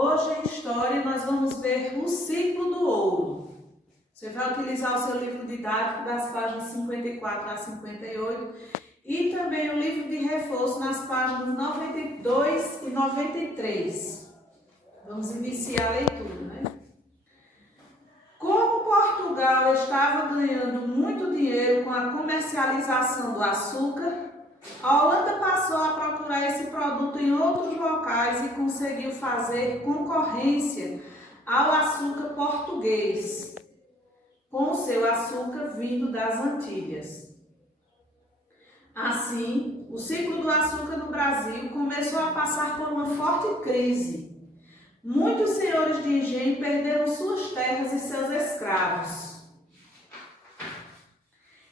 Hoje em História nós vamos ver o ciclo do ouro. Você vai utilizar o seu livro didático das páginas 54 a 58 e também o livro de reforço nas páginas 92 e 93. Vamos iniciar a leitura, né? Como Portugal estava ganhando muito dinheiro com a comercialização do açúcar, a Holanda passou a procurar esse produto em outros locais e conseguiu fazer concorrência ao açúcar português, com o seu açúcar vindo das Antilhas. Assim, o ciclo do açúcar no Brasil começou a passar por uma forte crise. Muitos senhores de engenho perderam suas terras e seus escravos.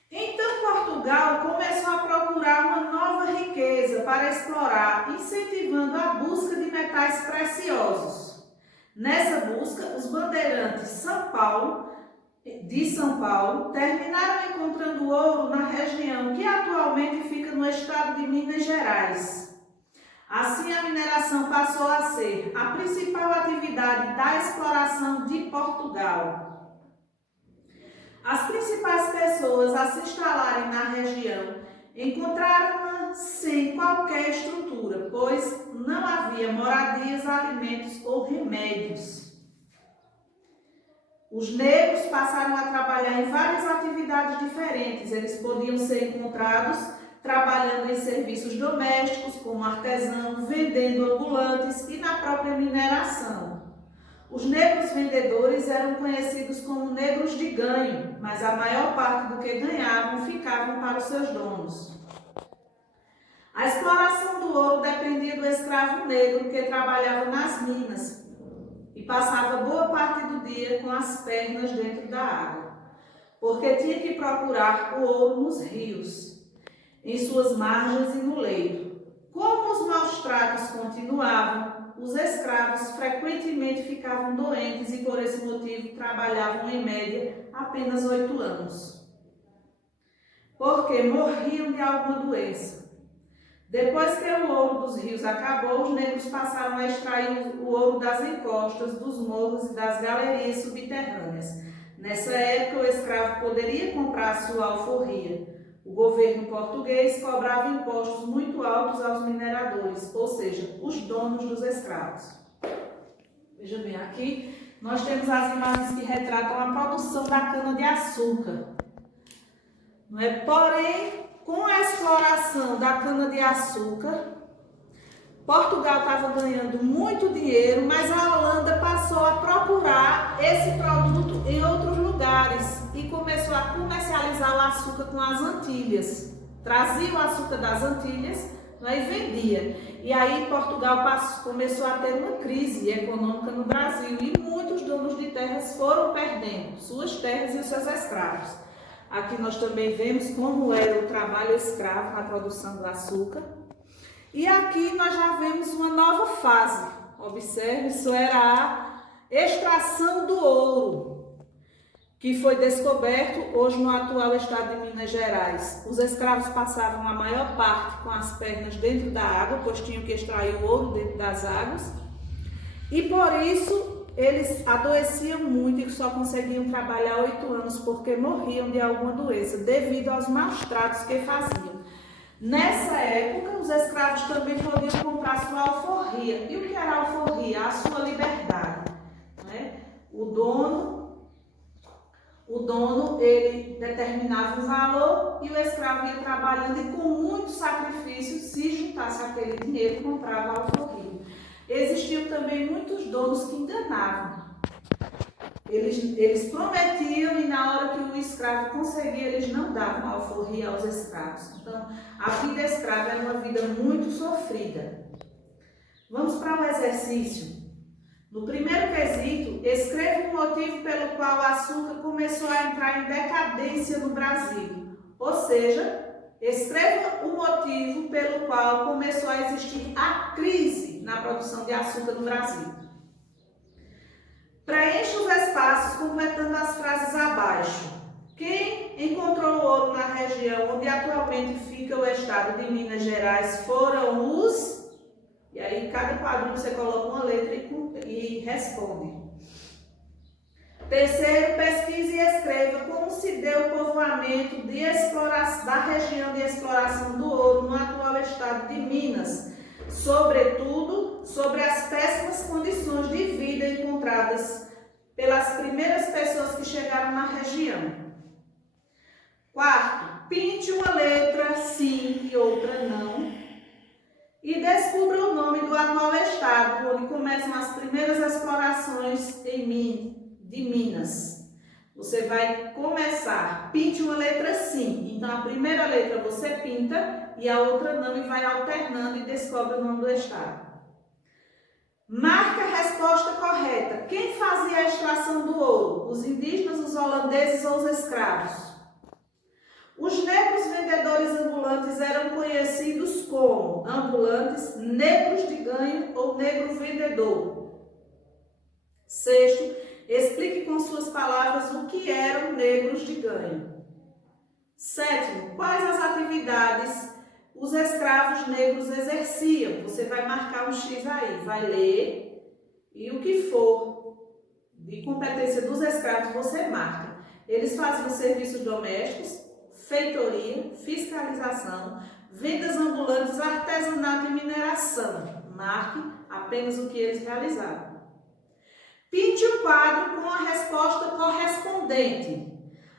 Então Portugal começou a procurar uma nova riqueza para explorar, incentivando a busca de metais preciosos. Nessa busca, os bandeirantes de São Paulo terminaram encontrando ouro na região que atualmente fica no estado de Minas Gerais. Assim, a mineração passou a ser a principal atividade da exploração de Portugal. As principais pessoas a se instalarem na região encontraram-na sem qualquer estrutura, pois não havia moradias, alimentos ou remédios. Os negros passaram a trabalhar em várias atividades diferentes. Eles podiam ser encontrados trabalhando em serviços domésticos, como artesão, vendendo ambulantes e na própria mineração. Os negros vendedores eram conhecidos como negros de ganho, mas a maior parte do que ganhavam ficavam para os seus donos. A exploração do ouro dependia do escravo negro que trabalhava nas minas e passava boa parte do dia com as pernas dentro da água, porque tinha que procurar o ouro nos rios, em suas margens e no leito. Como os maus tratos continuavam, os escravos frequentemente ficavam doentes e por esse motivo trabalhavam em média apenas 8 anos, porque morriam de alguma doença. Depois que o ouro dos rios acabou, os negros passaram a extrair o ouro das encostas, dos morros e das galerias subterrâneas. Nessa época, o escravo poderia comprar a sua alforria. O governo português cobrava impostos muito altos aos mineradores, ou seja, os donos dos escravos. Veja bem, aqui nós temos as imagens que retratam a produção da cana-de-açúcar. Não é? Porém, com a exploração da cana-de-açúcar, Portugal estava ganhando muito dinheiro, mas a Holanda passou a procurar esse produto em outros lugares e começou a comercializar o açúcar com as Antilhas. Trazia o açúcar das Antilhas, né, e vendia. E aí Portugal começou a ter uma crise econômica no Brasil e muitos donos de terras foram perdendo suas terras e os seus escravos. Aqui nós também vemos como era o trabalho escravo na produção do açúcar. E aqui nós já vemos uma nova fase. Observe, isso era a extração do ouro, que foi descoberto hoje no atual estado de Minas Gerais. Os escravos passavam a maior parte com as pernas dentro da água, pois tinham que extrair o ouro dentro das águas. E por isso eles adoeciam muito e só conseguiam trabalhar 8 anos, porque morriam de alguma doença, devido aos maus tratos que faziam. Nessa época, os escravos também podiam comprar sua alforria. E o que era a alforria? A sua liberdade. Né? O dono, ele determinava o valor e o escravo ia trabalhando e com muito sacrifício, se juntasse aquele dinheiro, comprava a alforria. Existiam também muitos donos que enganavam. Eles prometiam e na hora que o escravo conseguia, eles não davam alforria aos escravos. Então, a vida escrava era uma vida muito sofrida. Vamos para o exercício. No primeiro quesito, escreva o motivo pelo qual o açúcar começou a entrar em decadência no Brasil. Ou seja, escreva o motivo pelo qual começou a existir a crise na produção de açúcar no Brasil. Preencha os espaços completando as frases abaixo. Quem encontrou ouro na região onde atualmente fica o estado de Minas Gerais foram os... E aí, cada quadro você coloca uma letra e Terceiro, pesquise e escreva como se deu o povoamento da região de exploração do ouro no atual estado de Minas, sobretudo sobre as péssimas condições de vida encontradas pelas primeiras pessoas que chegaram na região. Quarto, pinte uma letra sim e outra não e descubra o nome do atual estado onde começam as primeiras explorações de Minas. Você vai começar, pinte uma letra sim, então a primeira letra você pinta e a outra não e vai alternando e descobre o nome do estado. Marque a resposta correta. Quem fazia a extração do ouro? Os indígenas, os holandeses ou os escravos? Os negros vendedores ambulantes eram conhecidos como ambulantes, negros de ganho ou negro vendedor. Sexto, explique com suas palavras o que eram negros de ganho. Sétimo, quais as atividades os escravos negros exerciam? Você vai marcar um X aí, vai ler e o que for de competência dos escravos você marca. Eles faziam serviços domésticos, feitoria, fiscalização, vendas ambulantes, artesanato e mineração. Marque apenas o que eles realizavam. Pinte o quadro com a resposta correspondente.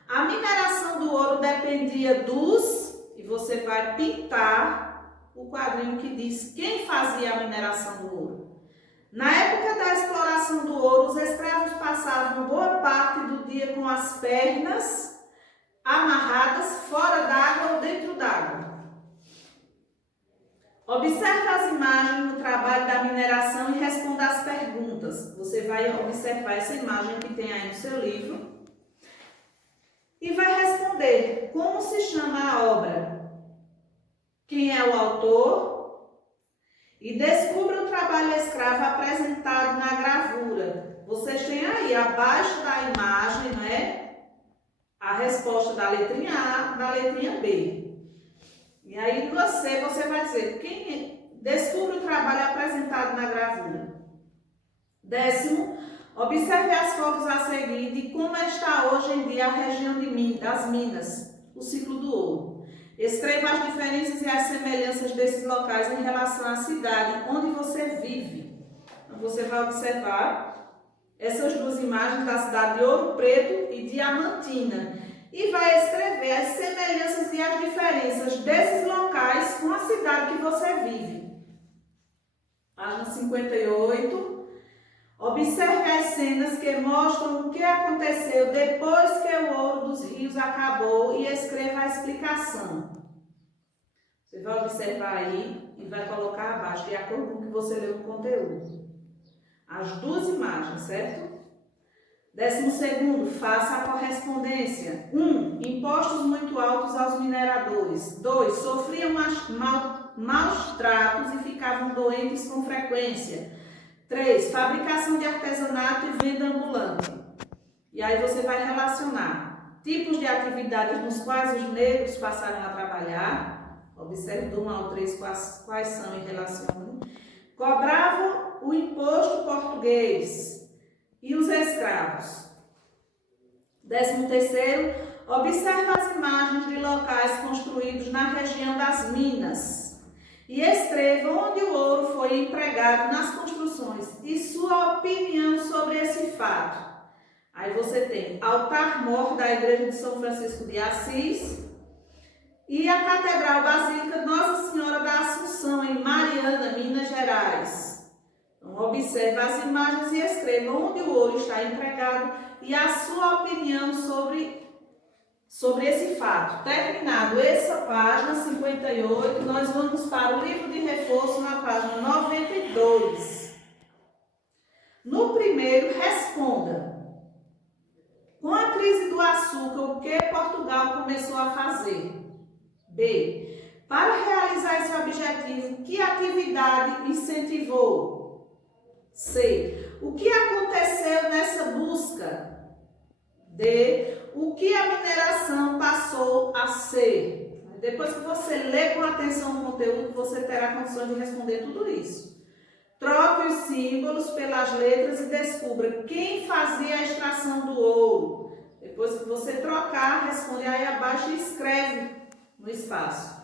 A mineração do ouro dependia dos... E você vai pintar o quadrinho que diz quem fazia a mineração do ouro. Na época da exploração do ouro, os escravos passavam boa parte do dia com as pernas amarradas fora d'água ou dentro d'água. Observe as imagens no trabalho da mineração e responda as perguntas. Você vai observar essa imagem que tem aí no seu livro e vai responder como se chama a obra, quem é o autor e descubra o trabalho escravo apresentado na gravura. Vocês têm aí abaixo da imagem, né? A resposta da letrinha A, da letrinha B. E aí você vai dizer, descubra o trabalho apresentado na gravura. Décimo, observe as fotos a seguir de como está hoje em dia a região das Minas, o ciclo do ouro. Escreva as diferenças e as semelhanças desses locais em relação à cidade onde você vive. Então, você vai observar essas duas imagens da cidade de Ouro Preto e Diamantina e vai escrever as semelhanças e as diferenças desses locais com a cidade que você vive. Página 58. Observe as cenas que mostram o que aconteceu depois que o ouro dos rios acabou e escreva a explicação. Você vai observar aí e vai colocar abaixo, de acordo com o que você leu no conteúdo. As duas imagens, certo? 12º, faça a correspondência. 1. Impostos muito altos aos mineradores. 2. Sofriam maus tratos e ficavam doentes com frequência. 3. Fabricação de artesanato e venda ambulante. E aí você vai relacionar tipos de atividades nos quais os negros passaram a trabalhar. Observe do 1 ao 3 quais são e relacione. Cobravam o imposto português e os escravos. 13º, observe as imagens de locais construídos na região das Minas e escreva onde o ouro foi empregado nas construções e sua opinião sobre esse fato. Aí você tem altar-mor da Igreja de São Francisco de Assis e a Catedral Basílica Nossa Senhora da Assunção, em Mariana, Minas Gerais. Então, observe as imagens e escreva onde o ouro está empregado e a sua opinião sobre esse fato. Terminado essa página 58, nós vamos para o livro de reforço na página 92. No primeiro, responda. Com a crise do açúcar, o que Portugal começou a fazer? B. Para realizar esse objetivo, que atividade incentivou? C. O que aconteceu nessa busca? D. O que a mineração passou a ser? Depois que você lê com atenção o conteúdo, você terá condições de responder tudo isso. Troque os símbolos pelas letras e descubra quem fazia a extração do ouro. Depois que você trocar, responde aí abaixo e escreve no espaço.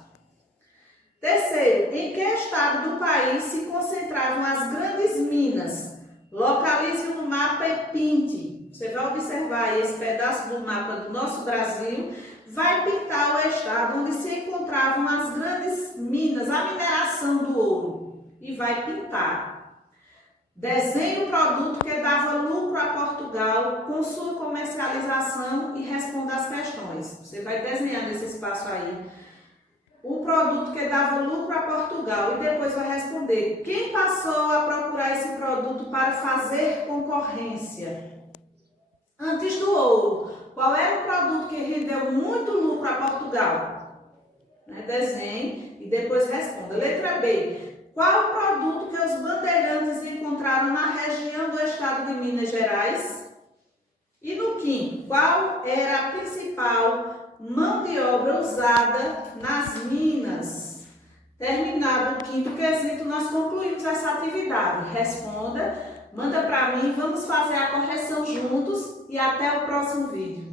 Terceiro, em que estado do país se concentravam as grandes minas? Localize no mapa e pinte. Você vai observar aí esse pedaço do mapa do nosso Brasil, vai pintar o estado onde se encontravam as grandes minas, a mineração do ouro, e vai pintar. Desenhe o produto que dava lucro a Portugal com sua comercialização e responda as questões. Você vai desenhar nesse espaço aí o produto que dava lucro a Portugal e depois vai responder quem passou a procurar esse produto para fazer concorrência. Antes do ouro, qual era o produto que rendeu muito lucro a Portugal? Desenhe e depois responda. Letra B. Qual o produto que os bandeirantes encontraram na região do estado de Minas Gerais? E no quinto, qual era a principal mão de obra usada nas minas? Terminado o quinto quesito, nós concluímos essa atividade. Responda, manda para mim, vamos fazer a correção juntos e até o próximo vídeo.